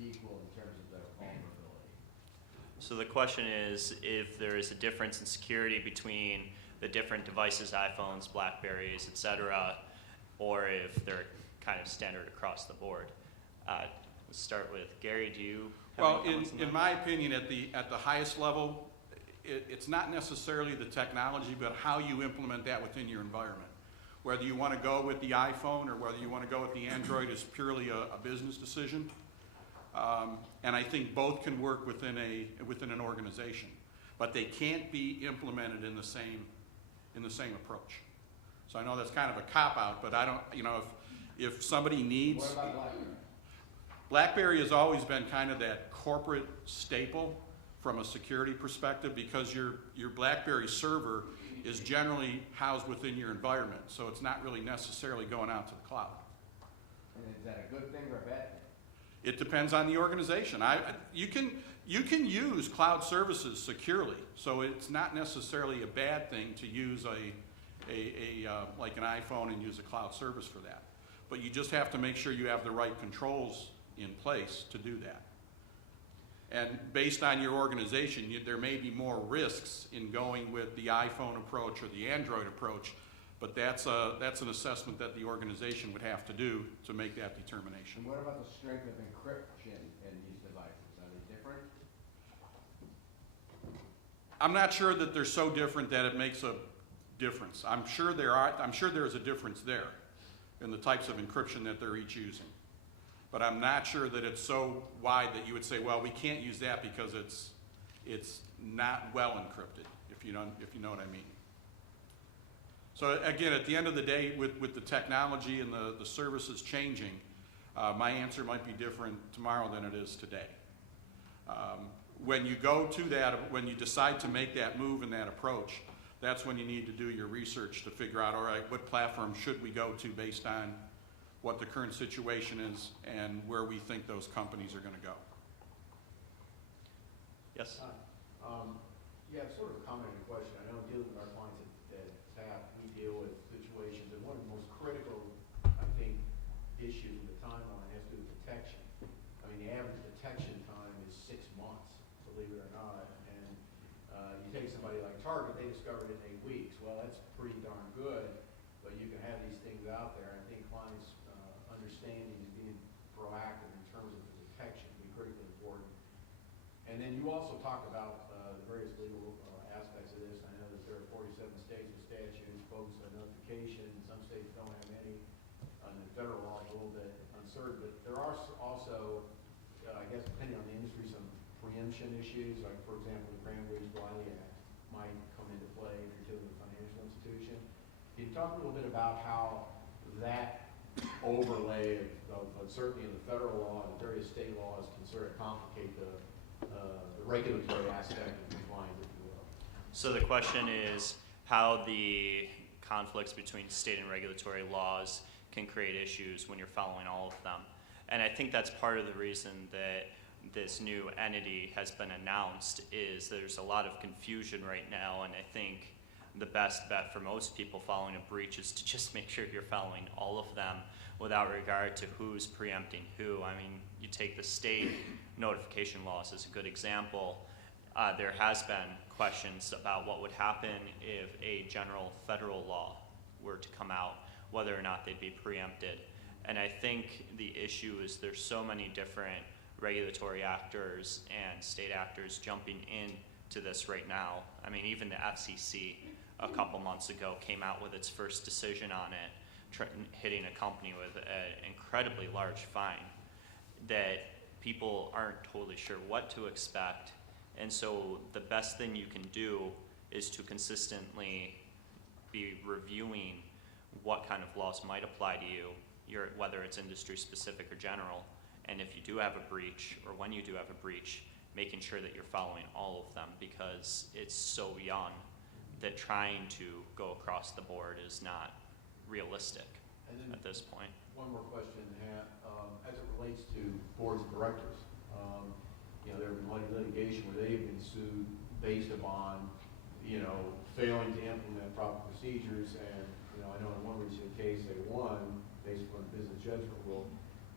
equal in terms of their vulnerability? So the question is if there is a difference in security between the different devices, iPhones, Blackberries, etc., or if they're kind of standard across the board. Let's start with Gary. Do you have Well, any comments on in that? my opinion, at the highest level, it's not necessarily the technology, but how you implement that within your environment. Whether you want to go with the iPhone or whether you want to go with the Android is purely a business decision. And I think both can work within an organization, but they can't be implemented in the same approach. So I know that's kind of a cop-out, but I don't, if somebody needs... What about BlackBerry? BlackBerry has always been kind of that corporate staple from a security perspective because your BlackBerry server is generally housed within your environment, so it's not really necessarily going out to the cloud. And is that a good thing or a bad thing? It depends on the organization. You can use cloud services securely, so it's not necessarily a bad thing to use like an iPhone and use a cloud service for that. But you just have to make sure you have the right controls in place to do that. And based on your organization, there may be more risks in going with the iPhone approach or the Android approach, but that's an assessment that the organization would have to do to make that determination. And what about the strength of encryption in these devices? Are they different? I'm not sure that they're so different that it makes a difference. I'm sure there's a difference there in the types of encryption that they're each using. But I'm not sure that it's so wide that you would say, well, we can't use that because it's not well encrypted, if you know what I mean. So again, at the end of the day, with the technology and the services changing, my answer might be different tomorrow than it is today. When you go to that, when you decide to make that move and that approach, that's when you need to do your research to figure out, all right, what platform should we go to based on what the current situation is and where we think those companies are going to go. Yes? Yeah, sort of a comment and question. I know dealing with our clients at TAP, we deal with situations, and one of the most critical, I think, issues in the timeline has to do with detection. I mean, the average detection time is 6 months, believe it or not, and you take somebody like Target, they discovered it in 8 weeks. Well, that's pretty darn good, but you can have these things out there. I think clients understanding and being proactive in terms of the detection would be critically important. And then you also talked about the various legal aspects of this. I know that there are 47 states with statutes, focused on notification. Some states don't have any. The federal law is a little bit uncertain, but there are also, I guess, depending on the industry, some preemption issues. Like, for example, the Grant-Williams-Wiley Act might come into play if you're dealing with a financial institution. Can you talk a little bit about how that overlay of certainly in the federal law and the various state laws can sort of complicate the regulatory aspect of compliance, if you will? So the question is how the conflicts between state and regulatory laws can create issues when you're following all of them. And I think that's part of the reason that this new entity has been announced is there's a lot of confusion right now, and I think the best bet for most people following a breach is to just make sure you're following all of them without regard to who's preempting who. I mean, you take the state notification laws as a good example. There has been questions about what would happen if a general federal law were to come out, whether or not they'd be preempted. And I think the issue is there's so many different regulatory actors and state actors jumping into this right now. I mean, even the FCC a couple months ago came out with its first decision on it, hitting a company with an incredibly large fine that people aren't totally sure what to expect. And so the best thing you can do is to consistently be reviewing what kind of laws might apply to you, whether it's industry specific or general. And if you do have a breach, or when you do have a breach, making sure that you're following all of them, because it's so young that trying to go across the board is not realistic at this point. One more question, as it relates to boards of directors. There have been litigation where they've been sued based upon, failing to implement proper procedures, and I know in one recent case they won based upon the business judgment rule.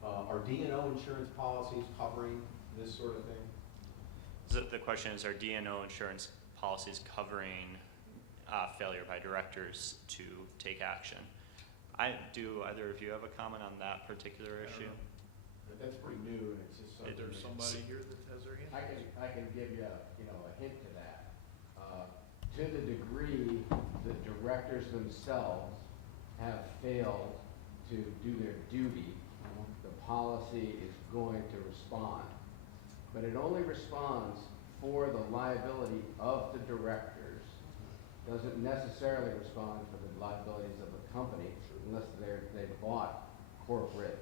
Are D&O insurance policies covering this sort of thing? The question is, are D&O insurance policies covering failure by directors to take action? Do either of you have a comment on that particular issue? But that's pretty new, and it's just something. Is there somebody here that has their hand? I can give you, a hint to that. To the degree the directors themselves have failed to do their duty, the policy is going to respond. But it only responds for the liability of the directors, doesn't necessarily respond for the liabilities of the company unless they've bought corporate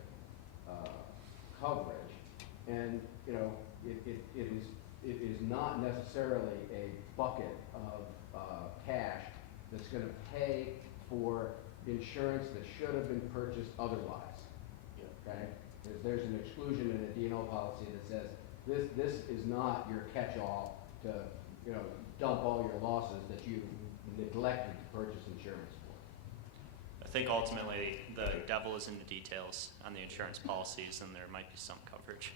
coverage. And, it is not necessarily a bucket of cash that's going to pay for insurance that should have been purchased otherwise. Okay? There's an exclusion in a D&O policy that says this is not your catch-all to dump all your losses that you neglected to purchase insurance for. I think ultimately the devil is in the details on the insurance policies, and there might be some coverage.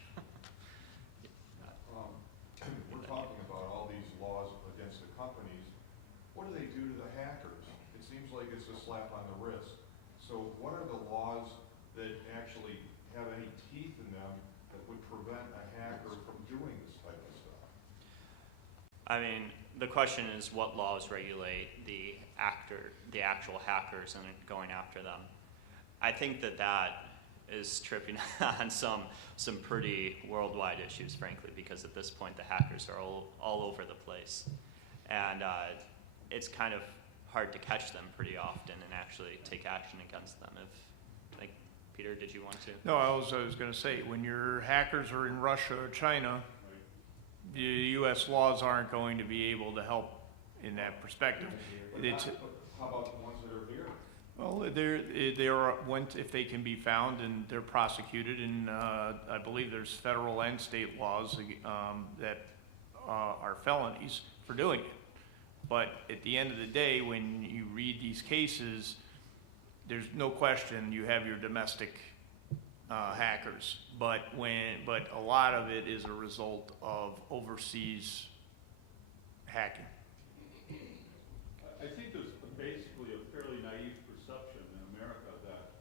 We're talking about all these laws against the companies. What do they do to the hackers? It seems like it's a slap on the wrist. So what are the laws that actually have any teeth in them that would prevent a hacker from doing this type of stuff? I mean, the question is what laws regulate the actual hackers and going after them. I think that is tripping on some pretty worldwide issues, frankly, because at this point the hackers are all over the place. And it's kind of hard to catch them pretty often and actually take action against them. Peter, did you want to? No, I was going to say, when your hackers are in Russia or China, the U.S. laws aren't going to be able to help in that perspective. How about the ones that are here? Well, if they can be found and they're prosecuted, and I believe there's federal and state laws that are felonies for doing it. But at the end of the day, when you read these cases, there's no question you have your domestic hackers, but a lot of it is a result of overseas hacking. I think there's basically a fairly naive perception in America that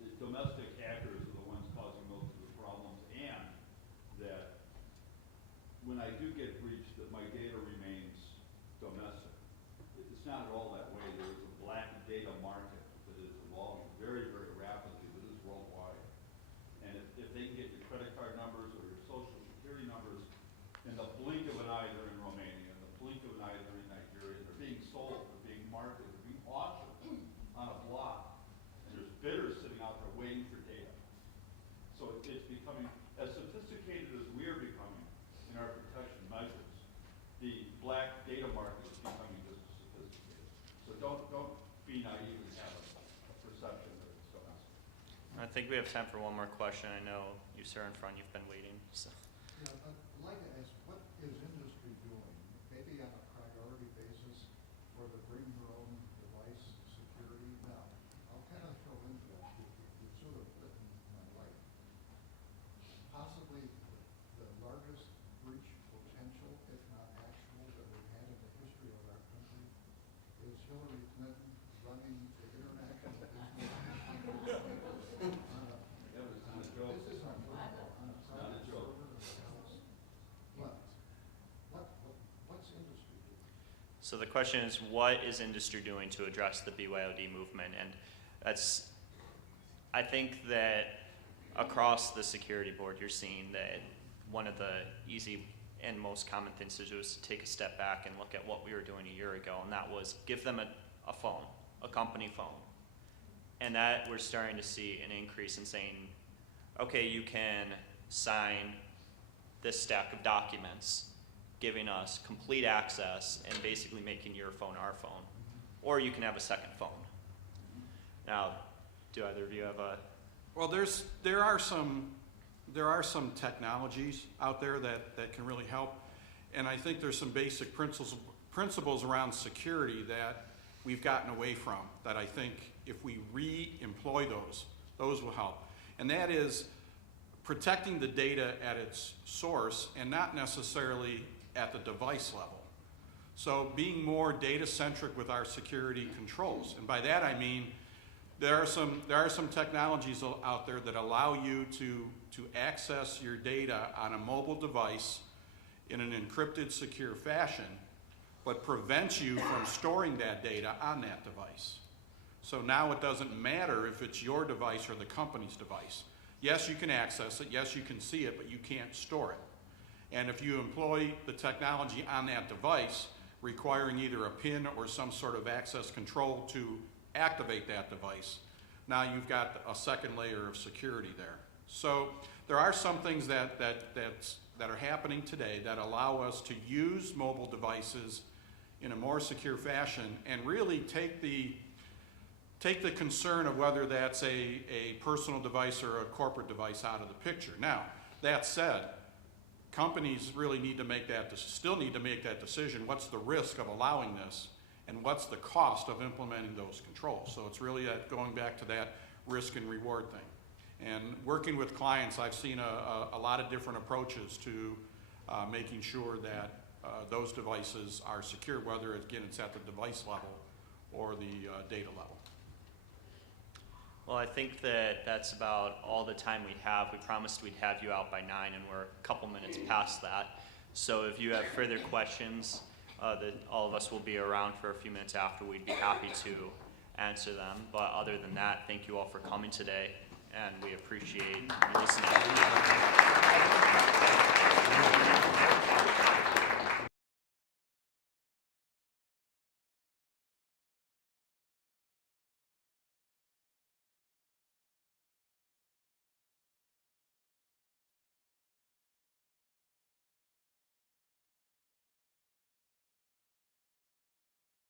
the domestic hackers are the ones causing most of the problems, and that when I do get breached, that my data remains domestic. It's not at all that way. There is a black data market that is evolving very, very rapidly, that is worldwide. And if they can get your credit card numbers or your social security numbers, in the blink of an eye, they're in Romania. In the blink of an eye, they're in Nigeria. They're being sold, they're being marketed, they're being auctioned on a block. And there's bidders sitting out there waiting for data. So it's becoming, as sophisticated as we're becoming in our protection measures, the black data market is becoming just as sophisticated. So don't be naive and have a perception that it's domestic. I think we have time for one more question. I know you, sir, in front, you've been waiting. So. Yeah, I'd like to ask, what is industry doing, maybe on a priority basis, for the bring your own device security? Now, I'll kind of throw into that, you've sort of written my life. Possibly the largest breach potential, if not actual, that we've had in the history of our country is Hillary Clinton running the international business. This is on a private server of the House. What's industry doing? So the question is, what is industry doing to address the BYOD movement? And I think that across the security board, you're seeing that one of the easy and most common things to do is to take a step back and look at what we were doing a year ago, and that was give them a phone, a company phone. And that we're starting to see an increase in saying, okay, you can sign this stack of documents, giving us complete access and basically making your phone our phone. Or you can have a second phone. Now, do either of you have a... Well, there are some technologies out there that can really help, and I think there's some basic principles around security that we've gotten away from, that I think if we re-employ those will help. and that is protecting the data at its source and not necessarily at the device level. So being more data-centric with our security controls. And by that I mean there are some technologies out there that allow you to access your data on a mobile device in an encrypted, secure fashion, but prevents you from storing that data on that device. So now it doesn't matter if it's your device or the company's device. Yes, you can access it, yes, you can see it, but you can't store it. And if you employ the technology on that device, requiring either a PIN or some sort of access control to activate that device, now you've got a second layer of security there. So there are some things that are happening today that allow us to use mobile devices in a more secure fashion and really take the concern of whether that's a personal device or a corporate device out of the picture. Now, that said, companies really still need to make that decision. What's the risk of allowing this, and what's the cost of implementing those controls? So it's really going back to that risk and reward thing. And working with clients, I've seen a lot of different approaches to making sure that those devices are secure, whether it's at the device level or the data level. Well, I think that's about all the time we have. We promised we'd have you out by 9, and we're a couple minutes past that. So if you have further questions, that all of us will be around for a few minutes after. We'd be happy to answer them. But other than that, thank you all for coming today, and we appreciate you listening.